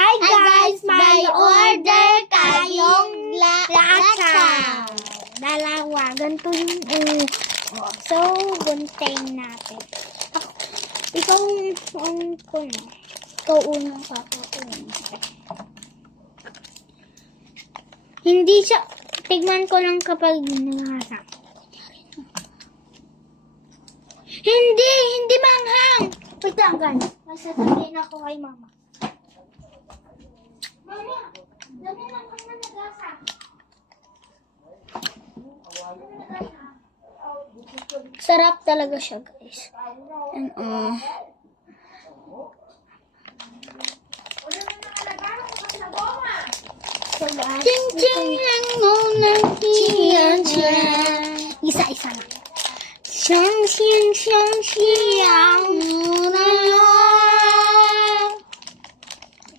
Hi guys, may order tayong lasa. Dalawa, ganito yung so, gunting natin. Ikaw ang kuno. Ikaw unang papakunin. Hindi siya, tigman ko lang kapag nangasa. Hindi manghang. Wait lang, guys. Masasabihin ako kay mama. Mama, dami manghang na nagasa. Sarap talaga siya, guys. And, ching lang muna siya. Isa-isa lang. Siyang muna